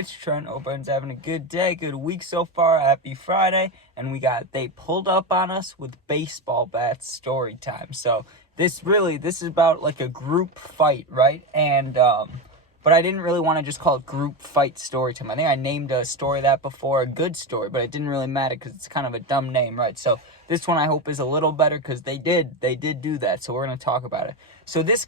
Rich, Trent, Open's having a good day, good week so far. Happy Friday. And they pulled up on us with baseball bats, story time. So this is about like a group fight, right? But I didn't really want to just call it group fight story time. I think I named a story that before, a good story, but it didn't really matter because it's kind of a dumb name, right? So this one I hope is a little better because they did do that. So we're going to talk about it. So this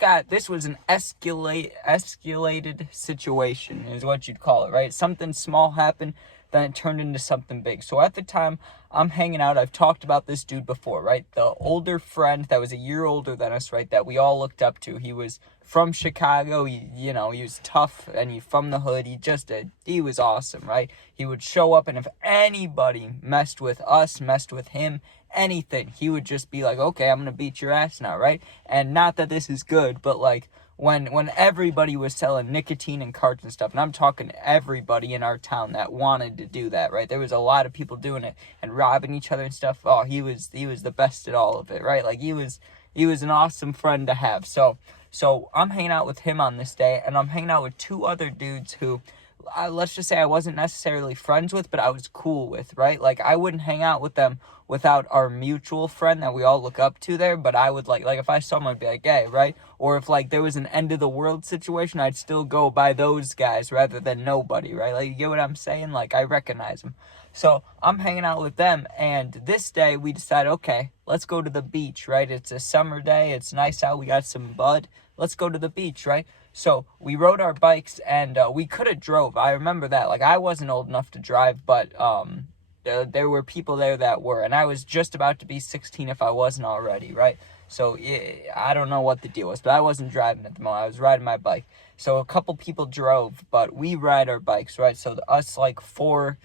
was an escalated situation is what you'd call it, right? Something small happened, then it turned into something big. So at the time I'm hanging out, I've talked about this dude before, right? The older friend that was a year older than us, right? That we all looked up to. He was from Chicago. He was tough and he from the hood. He was awesome, right? He would show up, and if anybody messed with us, messed with him, anything, he would just be like, okay, I'm gonna beat your ass now, right? And not that this is good, but like when everybody was selling nicotine and carts and stuff, and I'm talking everybody in our town that wanted to do that, right? There was a lot of people doing it and robbing each other and stuff. Oh, he was the best at all of it, right? Like he was an awesome friend to have. So I'm hanging out with him on this day, and I'm hanging out with two other dudes who, let's just say I wasn't necessarily friends with, but I was cool with, right? Like I wouldn't hang out with them without our mutual friend that we all look up to there, but I would like if I saw him, I'd be like, hey, right? Or if like there was an end of the world situation, I'd still go by those guys rather than nobody, right? Like, you get what I'm saying? Like, I recognize them. So I'm hanging out with them, and this day we decided, okay, let's go to the beach, right? It's a summer day, it's nice out, we got some bud, let's go to the beach, right? So we rode our bikes, and we could have drove. I remember that. Like, I wasn't old enough to drive, but there were people there that were, and I was just about to be 16 if I wasn't already, right? So I don't know what the deal was, but I wasn't driving at the moment. I was riding my bike. So a couple people drove, but we ride our bikes, right? So us, like four,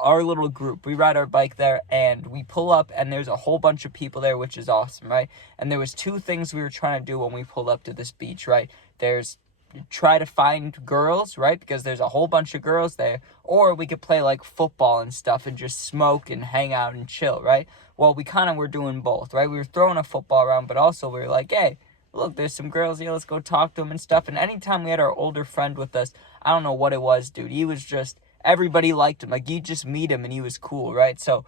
our little group, we ride our bike there, and we pull up, and there's a whole bunch of people there, which is awesome, right? And there was two things we were trying to do when we pulled up to this beach, right? There's try to find girls, right? Because there's a whole bunch of girls there. Or we could play like football and stuff and just smoke and hang out and chill, right? Well, we kind of were doing both, right? We were throwing a football around, but also we were like, hey, look, there's some girls here, let's go talk to them and stuff. And anytime we had our older friend with us, I don't know what it was, dude. He was just, everybody liked him. Like, you just meet him and he was cool, right? So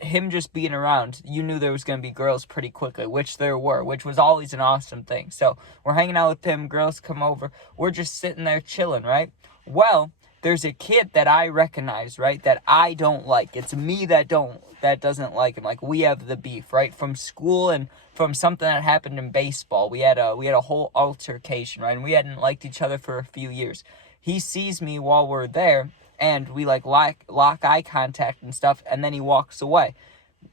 him just being around, you knew there was going to be girls pretty quickly, which there were, which was always an awesome thing. So we're hanging out with him, girls come over, we're just sitting there chilling, right? Well, there's a kid that I recognize, right, that I don't like. It's me that doesn't like him. Like, we have the beef, right, from school and from something that happened in baseball. We had a whole altercation, right, and we hadn't liked each other for a few years. He sees me while we're there, and we like lock eye contact and stuff, and then he walks away.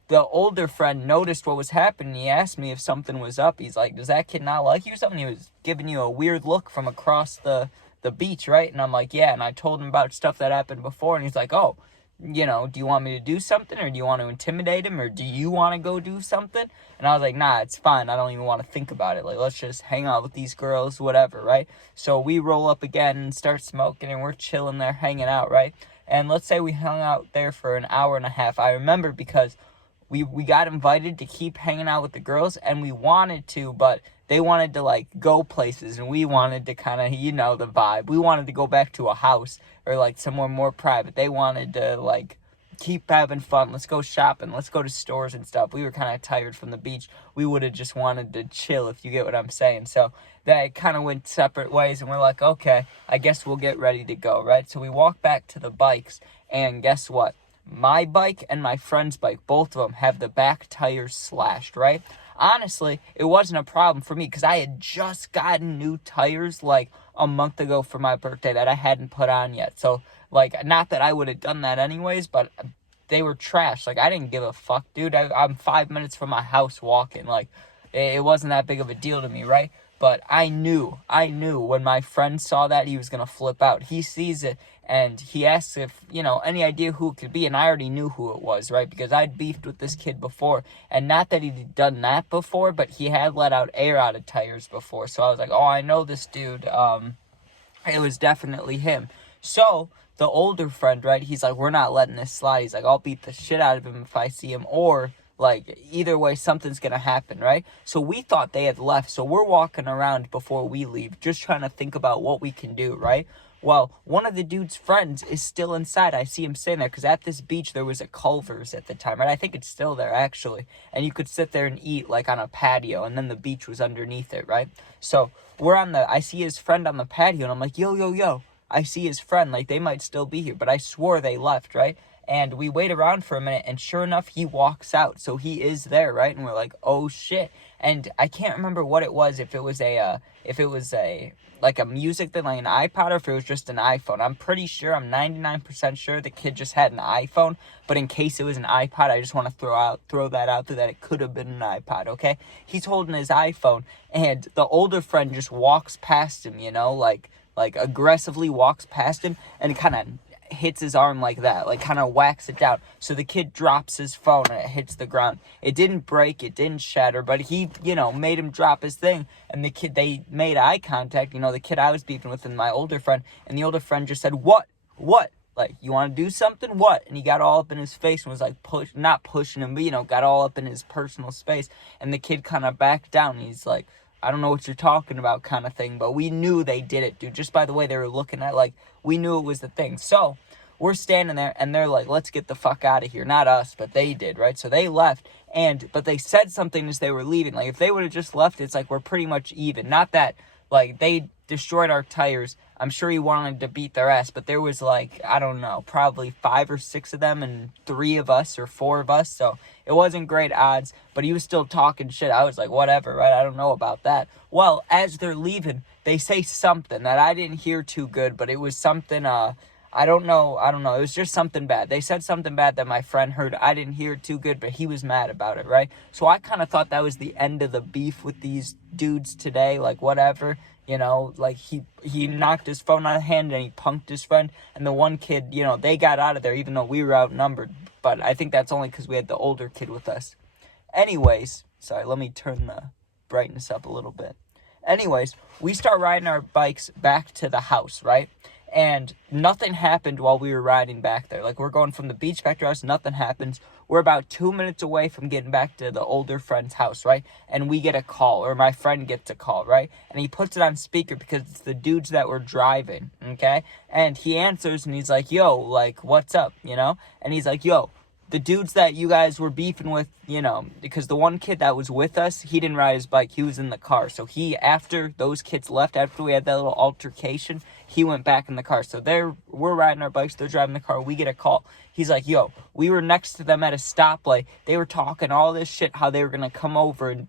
The older friend noticed what was happening. He asked me if something was up. He's like, does that kid not like you or something? He was giving you a weird look from across the beach, right? And I'm like, yeah. And I told him about stuff that happened before, and he's like, oh, do you want me to do something, or do you want to intimidate him, or do you want to go do something? And I was like, nah, it's fine. I don't even want to think about it. Like, let's just hang out with these girls, whatever, right? So we roll up again and start smoking, and we're chilling there, hanging out, right? And let's say we hung out there for an hour and a half. I remember because we got invited to keep hanging out with the girls, and we wanted to, but they wanted to like go places, and we wanted to kind of, the vibe. We wanted to go back to a house or like somewhere more private. They wanted to like keep having fun. Let's go shopping. Let's go to stores and stuff. We were kind of tired from the beach. We would have just wanted to chill, if you get what I'm saying. So that kind of went separate ways, and we're like, okay, I guess we'll get ready to go, right? So we walk back to the bikes, and guess what? My bike and my friend's bike, both of them have the back tires slashed, right? Honestly, it wasn't a problem for me because I had just gotten new tires like a month ago for my birthday that I hadn't put on yet. So, like, not that I would have done that anyways, but they were trash. Like, I didn't give a fuck, dude. I'm 5 minutes from my house walking. Like, it wasn't that big of a deal to me, right? But I knew when my friend saw that, he was going to flip out. He sees it, and he asks if, any idea who it could be, and I already knew who it was, right? Because I'd beefed with this kid before, and not that he'd done that before, but he had let out air out of tires before. So I was like, oh, I know this dude. It was definitely him. So the older friend, right, he's like, we're not letting this slide. He's like, I'll beat the shit out of him if I see him, or like, either way, something's gonna happen, right? So we thought they had left, so we're walking around before we leave, just trying to think about what we can do, right? Well, one of the dude's friends is still inside. I see him sitting there because at this beach there was a Culver's at the time, right? I think it's still there actually. And you could sit there and eat like on a patio, and then the beach was underneath it, right? So I see his friend on the patio, and I'm like, yo, yo, yo. I see his friend, like they might still be here, but I swore they left, right? And we wait around for a minute, and sure enough, he walks out. So he is there, right? And we're like, oh shit. And I can't remember what it was, if it was like a music thing, like an iPod, or if it was just an iPhone. I'm pretty sure, I'm 99% sure the kid just had an iPhone, but in case it was an iPod, I just want to throw that out there that it could have been an iPod, okay? He's holding his iPhone, and the older friend just walks past him, like aggressively walks past him, and kind of hits his arm like that, like kind of whacks it down. So the kid drops his phone and it hits the ground. It didn't break, it didn't shatter, but he, made him drop his thing. And the kid, they made eye contact, the kid I was beefing with and my older friend. And the older friend just said, what? Like, you want to do something? What? And he got all up in his face and was like, not pushing him, but, got all up in his personal space. And the kid kind of backed down. He's like, I don't know what you're talking about, kind of thing. But we knew they did it, dude. Just by the way they were looking at, like, we knew it was the thing. So we're standing there, and they're like, let's get the fuck out of here. Not us, but they did, right? So they left, but they said something as they were leaving. Like, if they would have just left, it's like we're pretty much even. Not that, like, they destroyed our tires. I'm sure he wanted to beat their ass, but there was, like, I don't know, probably 5 or 6 of them and 3 of us or 4 of us. So it wasn't great odds, but he was still talking shit. I was like, whatever, right? I don't know about that. Well, as they're leaving, they say something that I didn't hear too good, but it was something, I don't know. It was just something bad. They said something bad that my friend heard. I didn't hear it too good, but he was mad about it, right? So I kind of thought that was the end of the beef with these dudes today, like whatever. Like he knocked his phone out of hand and he punked his friend. And the one kid, they got out of there even though we were outnumbered. But I think that's only because we had the older kid with us. Anyways, sorry, let me turn the brightness up a little bit. Anyways, we start riding our bikes back to the house, right? And nothing happened while we were riding back there. Like, we're going from the beach back to our house, nothing happens. We're about 2 minutes away from getting back to the older friend's house, right? And we get a call, or my friend gets a call, right? And he puts it on speaker because it's the dudes that were driving, okay? And he answers, and he's like, yo, like, what's up, And he's like, yo, the dudes that you guys were beefing with, because the one kid that was with us, he didn't ride his bike. He was in the car. So after those kids left, after we had that little altercation, he went back in the car. So we're riding our bikes. They're driving the car. We get a call. He's like, yo, we were next to them at a stoplight. They were talking all this shit, how they were going to come over and,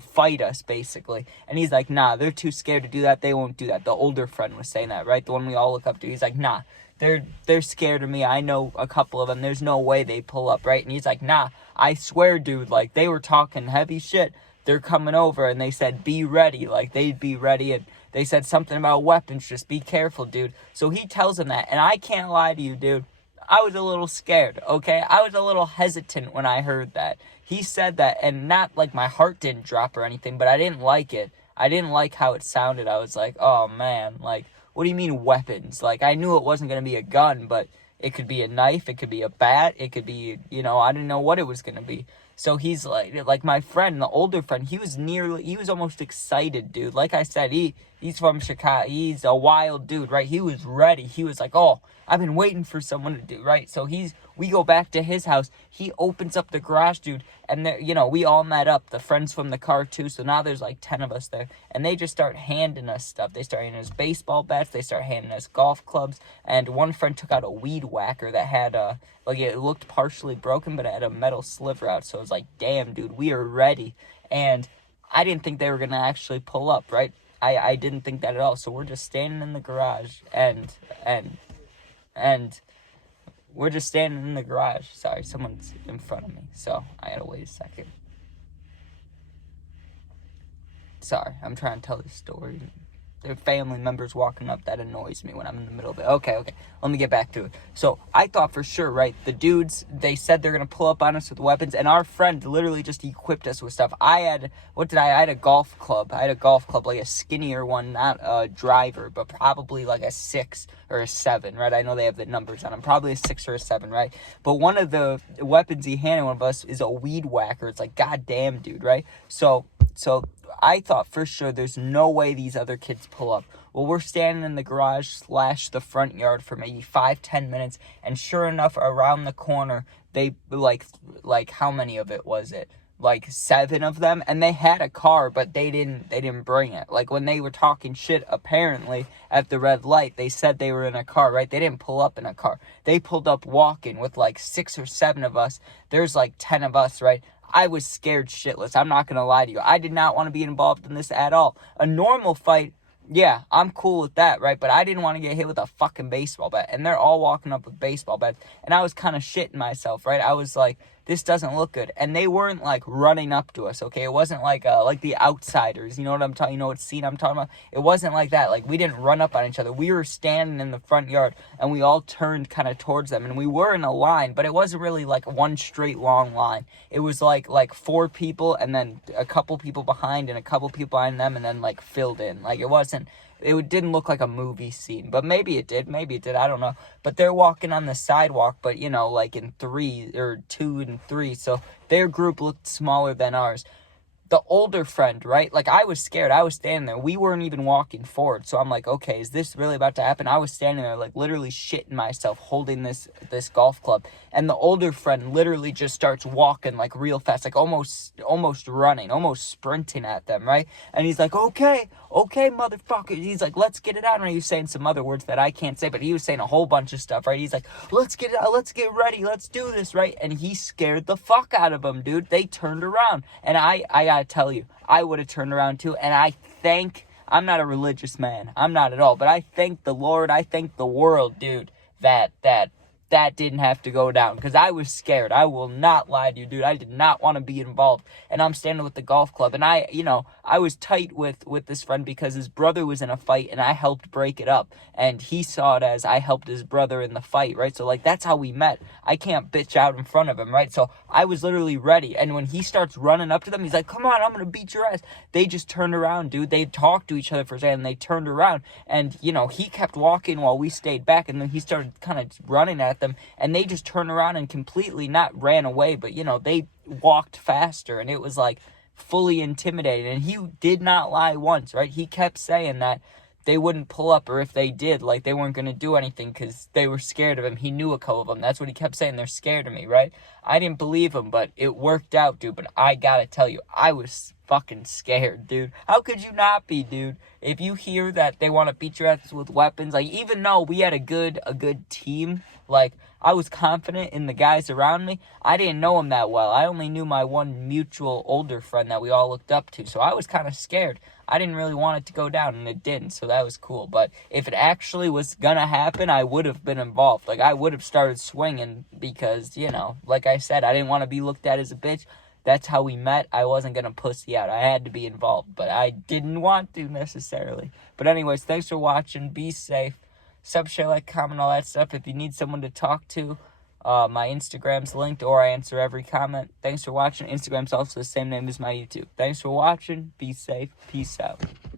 fight us, basically. And he's like, nah, they're too scared to do that. They won't do that. The older friend was saying that, right? The one we all look up to. He's like, nah. They're scared of me. I know a couple of them. There's no way they pull up, right? And he's like, nah, I swear, dude, like, they were talking heavy shit. They're coming over, and they said, be ready. Like, they'd be ready, and they said something about weapons. Just be careful, dude. So he tells him that, and I can't lie to you, dude. I was a little scared, okay? I was a little hesitant when I heard that. He said that, and not, like, my heart didn't drop or anything, but I didn't like it. I didn't like how it sounded. I was like, oh, man, like, what do you mean weapons? Like, I knew it wasn't going to be a gun, but it could be a knife, it could be a bat, it could be, I didn't know what it was going to be. So he's like my friend, the older friend, he was almost excited, dude. Like I said, he's from Chicago, he's a wild dude, right? He was ready. He was like, oh, I've been waiting for someone to do, right? So we go back to his house, he opens up the garage, dude, and there, we all met up, the friends from the car too, so now there's like 10 of us there, and they just start handing us stuff. They start handing us baseball bats, they start handing us golf clubs, and one friend took out a weed whacker that had like, it looked partially broken, but it had a metal sliver out, so it was like, damn, dude, we are ready. And I didn't think they were gonna actually pull up, right? I didn't think that at all. So we're just standing in the garage, and we're just standing in the garage. Sorry, someone's in front of me, so I gotta wait a second. Sorry, I'm trying to tell this story. There are family members walking up. That annoys me when I'm in the middle of it. Okay. Let me get back to it. So I thought for sure, right, the dudes, they said they're going to pull up on us with weapons, and our friend literally just equipped us with stuff. I had a golf club. I had a golf club, like a skinnier one, not a driver, but probably like a 6 or a 7, right? I know they have the numbers on them. Probably a 6 or a 7, right? But one of the weapons he handed one of us is a weed whacker. It's like, goddamn, dude, right? So I thought for sure there's no way these other kids pull up. Well, we're standing in the garage / the front yard for maybe 5-10 minutes, and sure enough, around the corner, they, like how many of it was it? Like 7 of them, and they had a car, but they didn't bring it. Like, when they were talking shit, apparently, at the red light, they said they were in a car, right? They didn't pull up in a car. They pulled up walking with, like, 6 or 7 of us. There's, like, 10 of us, right? I was scared shitless. I'm not gonna lie to you. I did not want to be involved in this at all. A normal fight, yeah, I'm cool with that, right? But I didn't want to get hit with a fucking baseball bat. And they're all walking up with baseball bats. And I was kind of shitting myself, right? I was like, this doesn't look good. And they weren't, like, running up to us, okay? It wasn't like The Outsiders. You know what I'm talking, you know what scene I'm talking about? It wasn't like that. Like, we didn't run up on each other. We were standing in the front yard, and we all turned kind of towards them. And we were in a line, but it wasn't really, like, one straight long line. It was, like 4 people, and then a couple people behind, and a couple people behind them, and then, like, filled in. Like, it didn't look like a movie scene, but maybe it did, I don't know. But they're walking on the sidewalk, but, you know, like in 3 or 2 and 3, so their group looked smaller than ours. The older friend, right? Like, I was scared. I was standing there. We weren't even walking forward. So I'm like, okay, is this really about to happen? I was standing there, like, literally shitting myself, holding this golf club. And the older friend literally just starts walking, like, real fast, like, almost running, almost sprinting at them, right? And he's like, okay, motherfucker. He's like, let's get it out. And he was saying some other words that I can't say, but he was saying a whole bunch of stuff, right? He's like, let's get it out. Let's get ready. Let's do this, right? And he scared the fuck out of them, dude. They turned around. And I gotta tell you, I would have turned around too. And I'm not a religious man. I'm not at all. But I thank the Lord. I thank the world, dude, that didn't have to go down, because I was scared. I will not lie to you, dude. I did not want to be involved. And I'm standing with the golf club, and I was tight with this friend because his brother was in a fight, and I helped break it up. And he saw it as I helped his brother in the fight, right? So, like, that's how we met. I can't bitch out in front of him, right? So I was literally ready. And when he starts running up to them, he's like, come on, I'm going to beat your ass. They just turned around, dude. They talked to each other for a second, and they turned around. And, you know, he kept walking while we stayed back, and then he started kind of running at them, and they just turned around and completely not ran away, but, you know, they walked faster, and it was, like, fully intimidating. And he did not lie once, right? He kept saying that they wouldn't pull up, or if they did, like, they weren't going to do anything because they were scared of him. He knew a couple of them. That's what he kept saying. They're scared of me, right? I didn't believe him, but it worked out, dude. But I gotta tell you, I was fucking scared, dude. How could you not be, dude? If you hear that they want to beat your ass with weapons, like, even though we had a good team, like, I was confident in the guys around me. I didn't know them that well. I only knew my one mutual older friend that we all looked up to, so I was kind of scared. I didn't really want it to go down, and it didn't, so that was cool. But if it actually was gonna happen, I would have been involved. Like, I would have started swinging because, you know, like I said, I didn't want to be looked at as a bitch. That's how we met. I wasn't gonna pussy out. I had to be involved, but I didn't want to necessarily. But anyways, thanks for watching. Be safe. Sub, share, like, comment, all that stuff. If you need someone to talk to, my Instagram's linked, or I answer every comment. Thanks for watching. Instagram's also the same name as my YouTube. Thanks for watching. Be safe. Peace out.